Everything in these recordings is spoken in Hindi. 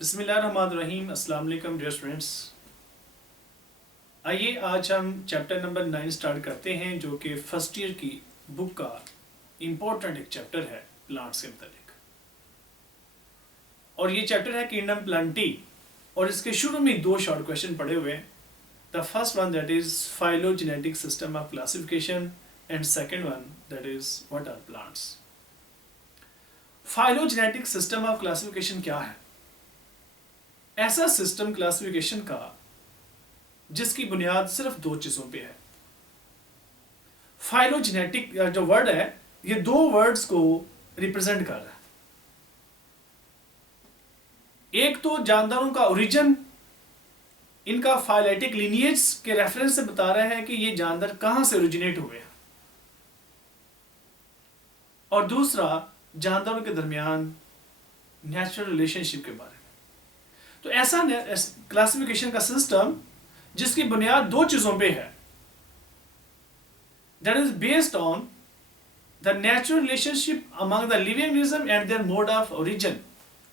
बिस्मिल्लाहिर्रहमानिर्रहीम। अस्सलाम वालेकुम डियर स्टूडेंट्स। आइए आज हम चैप्टर नंबर 9 स्टार्ट करते हैं, जो कि फर्स्ट ईयर की बुक का इम्पोर्टेंट एक चैप्टर है प्लांट्स के मतलब। और ये चैप्टर है किंगडम प्लांटी, और इसके शुरू में दो शॉर्ट क्वेश्चन पड़े हुए हैं। The first one that is phylogenetic system of classification and second one that is what are plants. Phylogenetic system of classification क्या है? ऐसा सिस्टम क्लासिफिकेशन का जिसकी बुनियाद सिर्फ दो चीजों पे है। फाइलोजेनेटिक जो वर्ड है, ये दो वर्ड्स को रिप्रेजेंट कर रहा है। एक तो जानदारों का ओरिजिन, इनका फाइलेटिक लिनिएज के रेफरेंस से बता रहा है कि ये जानदार कहां से ओरिजिनेट हुए हैं, और दूसरा जानदारों के दरमियान नेचुरल रिलेशनशिप के बारे में। तो ऐसा क्लासिफिकेशन का सिस्टम जिसकी बुनियाद दो चीजों पे है, that is based on the natural relationship among the living organism and their mode of origin,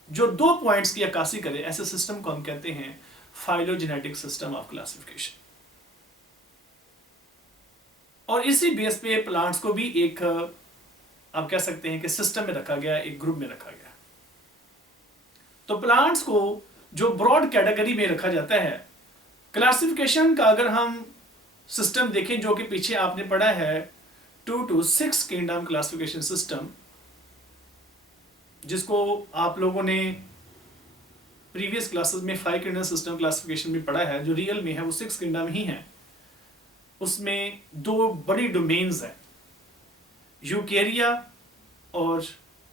जो दो पॉइंट्स की अक्कासी करे, ऐसे सिस्टम को हम कहते हैं फाइलोजेनेटिक सिस्टम ऑफ क्लासिफिकेशन। और इसी बेस पे प्लांट्स को भी एक आप कह सकते हैं कि सिस्टम में रखा गया, एक ग्रुप में रखा गया। तो प्लांट्स को जो ब्रॉड कैटेगरी में रखा जाता है, क्लासिफिकेशन का अगर हम सिस्टम देखें जो कि पीछे आपने पढ़ा है 2 to 6 किंगडम क्लासिफिकेशन सिस्टम, जिसको आप लोगों ने प्रीवियस क्लासेस में 5 किंगडम सिस्टम क्लासिफिकेशन में पढ़ा है, जो रियल में है वो 6 किंगडम ही है। उसमें दो बड़ी डोमेन्स हैं, यूकेरिया और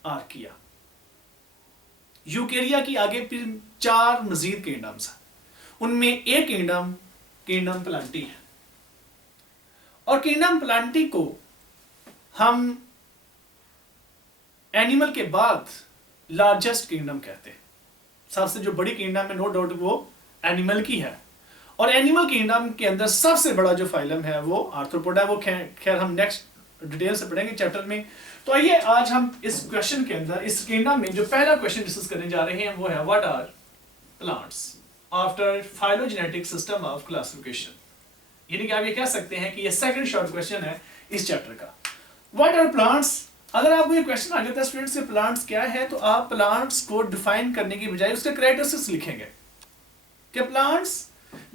आर्किया। यूकेरिया की आगे फिर 4 मजीद किंगडम्स हैं, उनमें एक किंगडम किंगडम प्लांटी है। और किंगडम प्लांटी को हम एनिमल के बाद लार्जेस्ट किंगडम कहते हैं। सबसे जो बड़ी किंगडम है नो डाउट वो एनिमल की है, और एनिमल किंगडम के अंदर सबसे बड़ा जो फाइलम है वो आर्थ्रोपोडा है। वो खैर हम नेक्स्ट डिटेल से पढ़ेंगे चैप्टर में। तो आइए आज हम इस क्वेश्चन के अंदर, इस किंगडम में जो पहला क्वेश्चन डिस्कस करने जा रहे हैं वो है what are plants after phylogenetic system of classification. यानी कि आप ये कह सकते हैं कि ये सेकंड शॉर्ट क्वेश्चन है इस चैप्टर का। What are plants? अगर आपको ये क्वेश्चन आ जाता है स्टूडेंट्स के प्लांट्स क्या है, तो आप प्लांट्स को डिफाइन करने की बजाय उसके कैरेक्टरिस्टिक्स लिखेंगे कि plants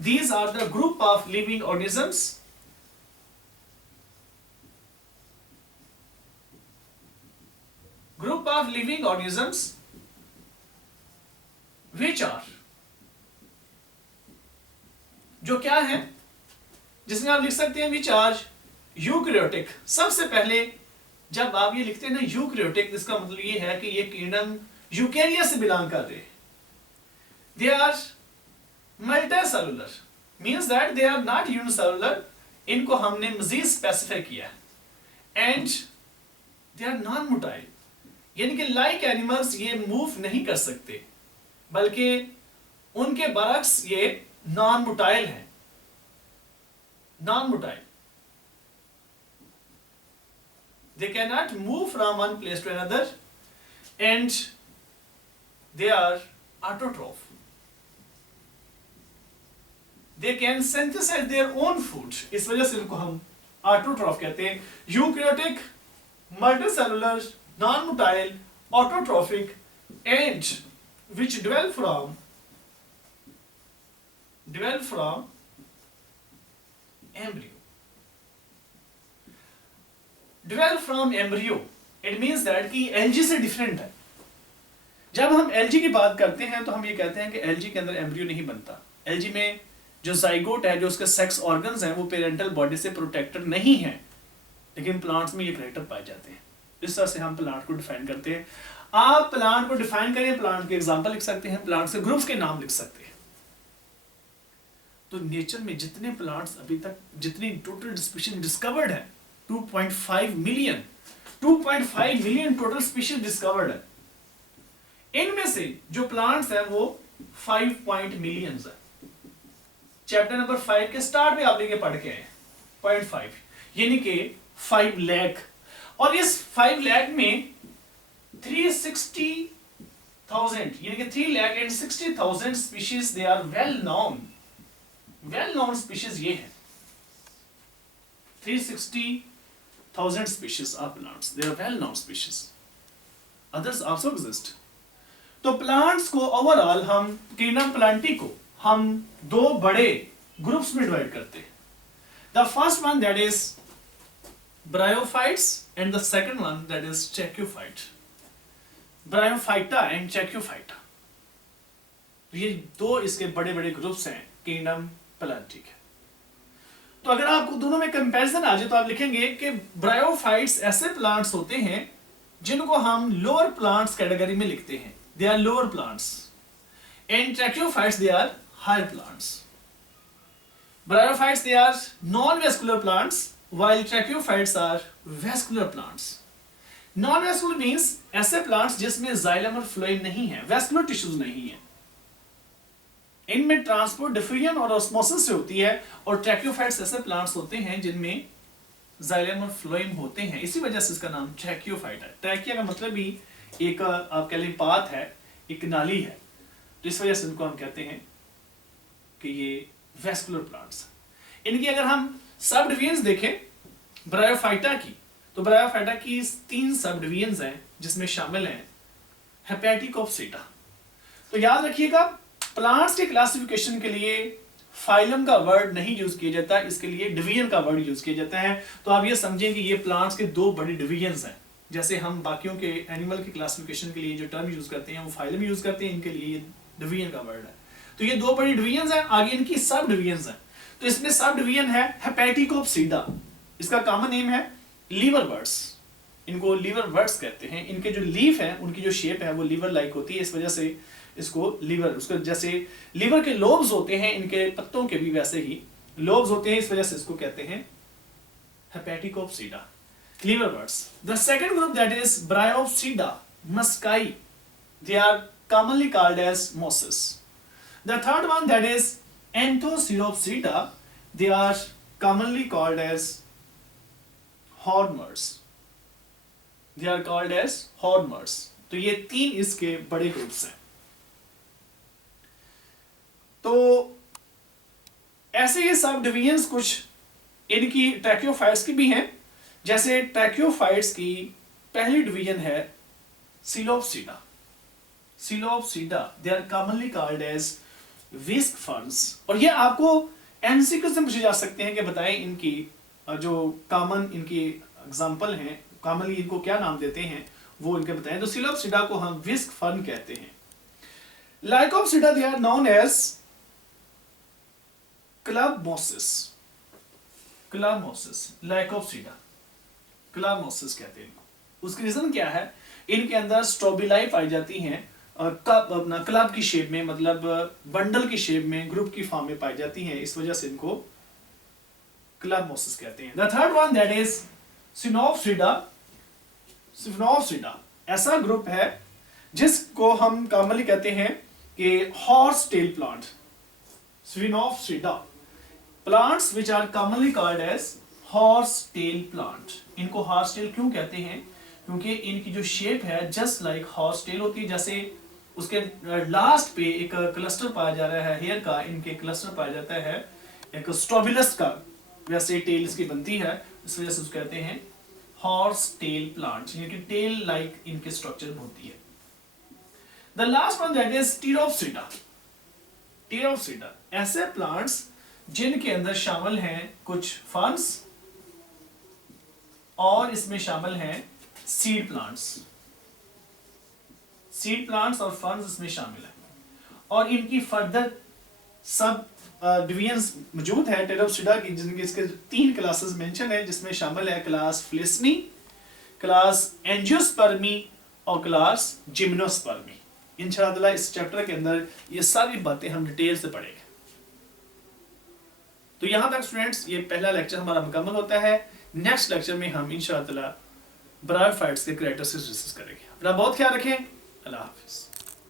these are the group of living organisms group of living organisms which are, जो क्या है, जिसमें आप लिख सकते हैं which are यूकैरियोटिक। सबसे पहले जब आप ये लिखते हैं ना यूकैरियोटिक, इसका मतलब ये है कि ये किंगडम यूकेरिया से बिलोंग कर रहे हैं। They are multicellular, means that they are not unicellular. इनको हमने मजीद स्पेसिफाई किया। And they are non motile, यानी कि लाइक एनिमल्स ये मूव नहीं कर सकते, बल्कि उनके बरक्स ये नॉन मोटाइल हैं। Non motile, they cannot move from one place to another and they are autotroph. They can synthesize their own food, इस वजह से इनको हम autotroph कहते हैं। Eukaryotic, multicellular, non-motile, autotrophic, and which dwell from embryo. Dwell from embryo, it means that कि एलजी से डिफरेंट है। जब हम एलजी की बात करते हैं तो हम ये कहते हैं कि एलजी के अंदर एम्ब्रियो नहीं बनता। एलजी में जो जाइगोट है, जो उसके सेक्स ऑर्गन्स हैं, वो पेरेंटल बॉडी से प्रोटेक्टेड नहीं है, लेकिन प्लांट्स में ये कैरेक्टर पाए जाते हैं। इस तरह से हम प्लांट को डिफाइन करते हैं। आप प्लांट को डिफाइन करें, प्लांट के एग्जांपल लिख सकते हैं, प्लांट के ग्रुप्स के नाम लिख सकते हैं। तो नेचर में जितने प्लांट्स अभी तक, जितनी टोटल स्पीशीज डिस्कवर्ड है 2.5 मिलियन टोटल स्पीशीज डिस्कवर्ड है। इनमें से जो प्लांट्स हैं वो 5 मिलियंस है। चैप्टर नंबर 5 के स्टार्ट में आप लेके पढ़ के आए 0.5, यानी कि 5 लाख। और इस 5 लाख में 360 360,000 यानी कि 3,60,000 species they are well non species ये है 360,000 species of plants. They are well-known species. Others also exist. तो plants को overall हम kingdom Plantae को हम दो बड़े ग्रुप्स में डिवाइड करते हैं. The first one that is bryophytes and the second one that is Chaecophyte. Bryophyta and Chaecophyta. ये दो इसके बड़े बड़े ग्रुप्स हैं kingdom Plantae के. तो अगर आपको दोनों में कंपैरिजन आ जाए तो आप लिखेंगे कि ब्रायोफाइट्स ऐसे प्लांट्स होते हैं जिनको हम लोअर प्लांट्स कैटेगरी में लिखते हैं. They are lower plants and tracheophytes they are higher plants. Bryophytes they are non vascular plants while tracheophytes are vascular plants. Non vascular means ऐसे प्लांट्स जिसमें जाइलम और फ्लोएम नहीं है, वेस्कुलर टिश्यूज नहीं है. इनमें ट्रांसपोर्ट डिफ्यूजन और ऑस्मोसिस से होती है. और ट्रैकियोफाइट्स ऐसे प्लांट्स होते हैं जिनमें जाइलम और फ्लोएम होते हैं. इसी वजह से इसका नाम ट्रैकियोफाइट है. ट्रैकिया का मतलब ही एक आप कह लें पाथ है, एक नाली है. तो इस वजह से इनको हम कहते हैं कि ये वेस्कुलर प्लांट्स. इनकी अगर हम सब डिवीजन देखें ब्रायोफाइटा की, तो ब्रायोफाइटा की 3 सब डिवीजन हैं जिसमें शामिल हैं हेपेटिकोप्सिटा. तो याद रखिएगा प्लांट्स के क्लासिफिकेशन के लिए फाइलम का वर्ड नहीं यूज किया जाता, इसके लिए डिवीजन का वर्ड यूज किया जाता है. तो आप ये समझें कि ये प्लांट्स के दो बड़े डिवीजन्स हैं. जैसे हम बाकियों के एनिमल के क्लासिफिकेशन के लिए जो टर्म यूज करते हैं वो फाइलम यूज करते हैं, इनके लिए ये डिवीजन का वर्ड है. तो ये दो बड़ी डिवीजन्स हैं. आगे इनकी सब डिवीजन्स हैं. तो इसमें सब डिवीजन है हेपेटिकोप्सिडा. इसका कॉमन नेम है लीवर बर्ड्स. इनको लीवर बर्ड्स कहते हैं. इनके जो लीफ है उनकी जो शेप है वो लीवर लाइक होती है. इस वजह से इसको लीवर, उसको जैसे लीवर के लोब्स होते हैं इनके पत्तों के भी वैसे ही लोब्स होते हैं, इस वजह से इसको कहते हैं Hepaticopsida, liver birds. The second group that is Bryopsida musci. They are commonly called as mosses. The third one that is Anthoceropsida. They are commonly called as hornworms. They are called as hornworms. तो ये 3 इसके बड़े ग्रुप्स हैं. तो ऐसे ये सब डिवीजन्स कुछ इनकी ट्रैकियोफाइट्स की भी हैं. जैसे ट्रैकियोफाइट्स की पहली डिवीजन है Psilopsida. Psilopsida they are commonly called as whisk ferns. और ये आपको एमसीक्यू से पूछे जा सकते हैं कि बताएं इनकी जो कॉमन इनकी एग्जांपल हैं, कॉमनली इनको क्या नाम देते हैं वो इनके बताएं. तो सिलोप्सिडा को हम विस्क फर्न कहते हैं. Lycopsida they are known as club mosses. Club mosses, Lycopsida club mosses कहते हैं इनको. उसकी रीजन क्या है? इनके अंदर स्ट्रोबिलाई पाई जाती हैं और अपना क्लब की शेप में, मतलब बंडल की शेप में, ग्रुप की फॉर्म में पाई जाती हैं. इस वजह से इनको क्लब मोसिस कहते हैं. The third one that is Sphenopsida. Sphenopsida ऐसा ग्रुप है जिसको हम कॉमनली कहते हैं कि horse tail plant. Sphenopsida plants which are commonly called as horse tail plant. इनको horse tail क्यों कहते हैं? क्योंकि इनकी जो शेप है जस्ट लाइक हॉर्स टेल होती है. जैसे उसके लास्ट पे एक क्लस्टर पाया जा रहा है हेयर का, इनके क्लस्टर पाया जाता है एक स्ट्रोबिलस का, वैसे टेल इसकी बनती है. इस वजह से उसको कहते हैं हॉर्स टेल प्लांट, यानी कि टेल लाइक इनके स्ट्रक्चर होती है. The last one that is Pteropsida. Pteropsida ऐसे प्लांट्स जिनके अंदर शामिल हैं कुछ फर्न्स और इसमें शामिल हैं सीड प्लांट्स. सीड प्लांट्स और फर्न्स इसमें शामिल हैं. और इनकी फर्दर सब डिवीजन्स मौजूद है टेरोप्सिडा की, जिनके इसके 3 क्लासेस मेंशन है, जिसमें शामिल है क्लास फ्लिस्नी, क्लास एंजियोस्पर्मी और क्लास जिम्नोस्पर्मी. इंशाअल्लाह इस चैप्टर के अंदर ये सारी बातें हम डिटेल से पढ़ेंगे. तो यहां तक स्टूडेंट्स ये पहला लेक्चर हमारा मुकम्मल होता है. नेक्स्ट लेक्चर में हम इंशाअल्लाह ब्रायोफाइट्स के कैरेक्टरिस्टिक्स डिस्कस करेंगे. अपना बहुत ख्याल रखें. अल्लाह हाफिज.